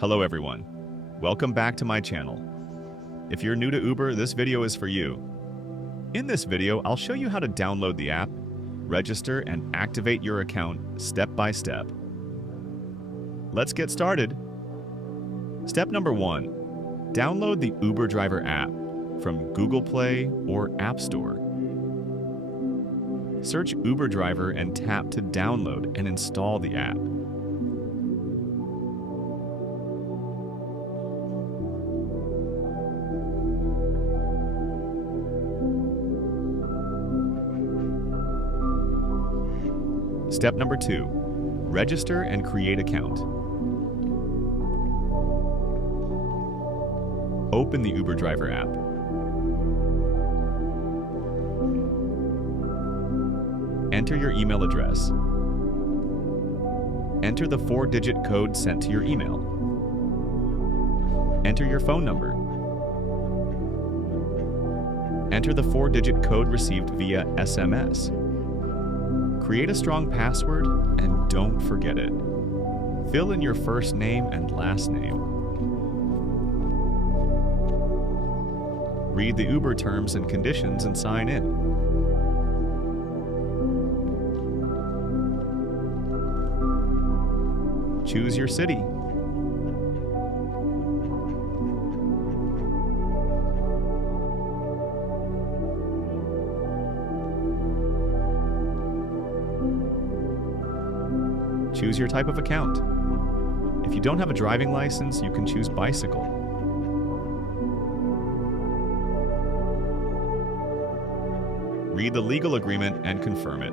Hello everyone. Welcome back to my channel. If you're new to Uber, this video is for you. In this video, I'll show you how to download the app, register, and activate your account step by step. Let's get started. Step number 1. Download the Uber Driver app from Google Play or App Store. Search Uber Driver and tap to download and install the app. Step number 2. Register and create account. Open the Uber Driver app. Enter your email address. Enter the 4-digit code sent to your email. Enter your phone number. Enter the 4-digit code received via SMS. Create a strong password and don't forget it. Fill in your first name and last name. Read the Uber terms and conditions and sign in. Choose your city. Choose your type of account. If you don't have a driving license, you can choose bicycle. Read the legal agreement and confirm it.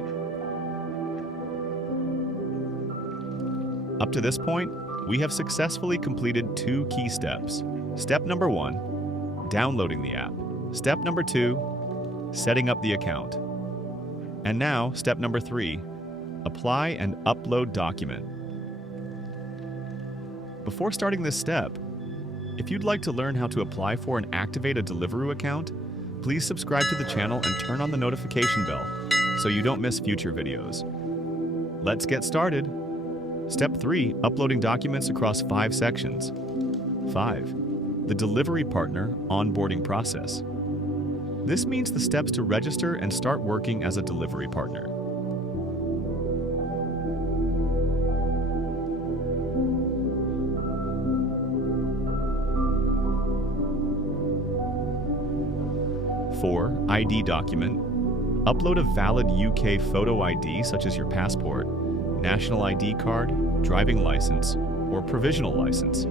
Up to this point, we have successfully completed 2 key steps. Step number 1, downloading the app. Step number 2, setting up the account. And now, step number 3, apply and upload document. Before starting this step, if you'd like to learn how to apply for and activate a Deliveroo account, please subscribe to the channel and turn on the notification bell so you don't miss future videos. Let's get started. Step 3, uploading documents across 5 sections. 5. The delivery partner onboarding process. This means the steps to register and start working as a delivery partner. 4. ID document. Upload a valid UK photo ID such as your passport, national ID card, driving license, or provisional license.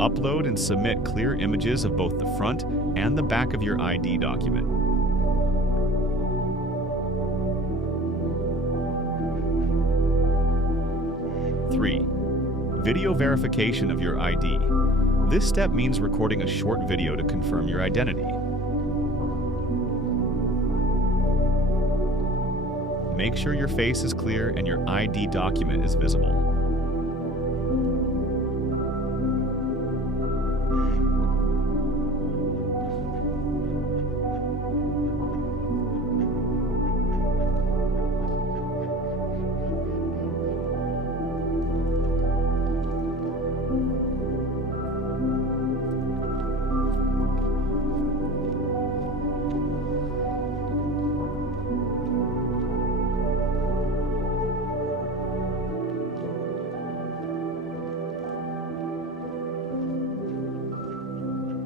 Upload and submit clear images of both the front and the back of your ID document. 3. Video verification of your ID. This step means recording a short video to confirm your identity. Make sure your face is clear and your ID document is visible.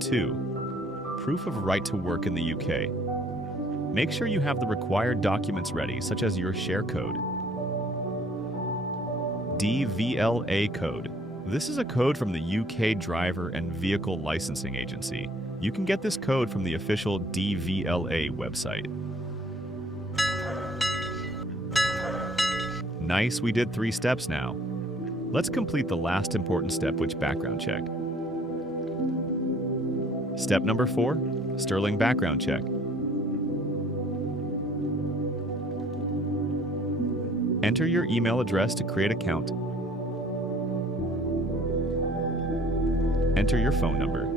Two, proof of right to work in the UK. Make sure you have the required documents ready, such as your share code. DVLA code. This is a code from the UK Driver and Vehicle Licensing Agency. You can get this code from the official DVLA website. Nice, we did 3 steps now. Let's complete the last important step, which background check. Step number 4, Sterling background check. Enter your email address to create account. Enter your phone number.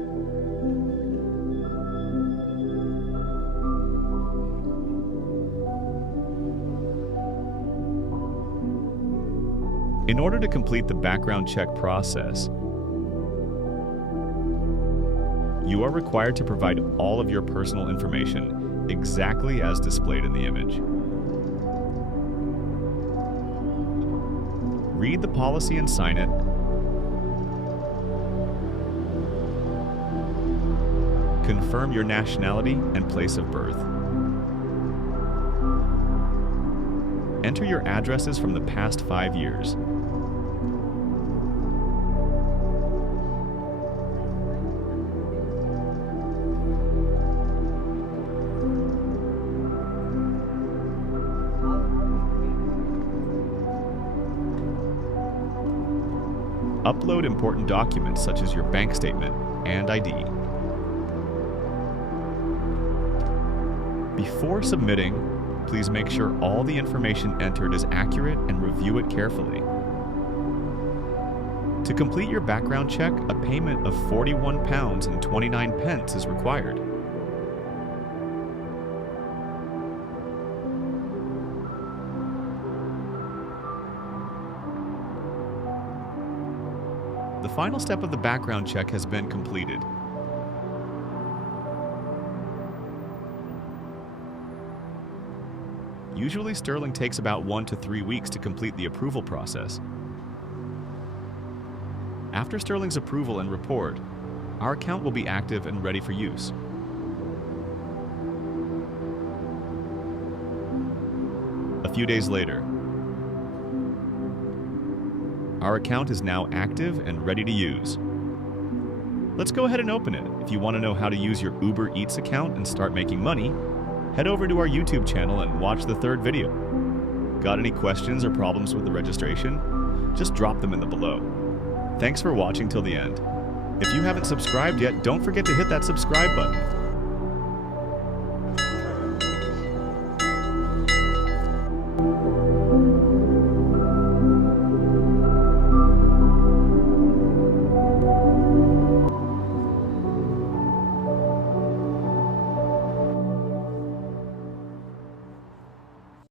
In order to complete the background check process, you are required to provide all of your personal information exactly as displayed in the image. Read the policy and sign it. Confirm your nationality and place of birth. Enter your addresses from the past 5 years. Upload important documents such as your bank statement and ID. Before submitting, please make sure all the information entered is accurate and review it carefully. To complete your background check, a payment of £41.29 is required. The final step of the background check has been completed. Usually, Sterling takes about 1 to 3 weeks to complete the approval process. After Sterling's approval and report, our account will be active and ready for use. A few days later, our account is now active and ready to use. Let's go ahead and open it. If you want to know how to use your Uber Eats account and start making money, head over to our YouTube channel and watch the 3rd video. Got any questions or problems with the registration? Just drop them in the below. Thanks for watching till the end. If you haven't subscribed yet, don't forget to hit that subscribe button.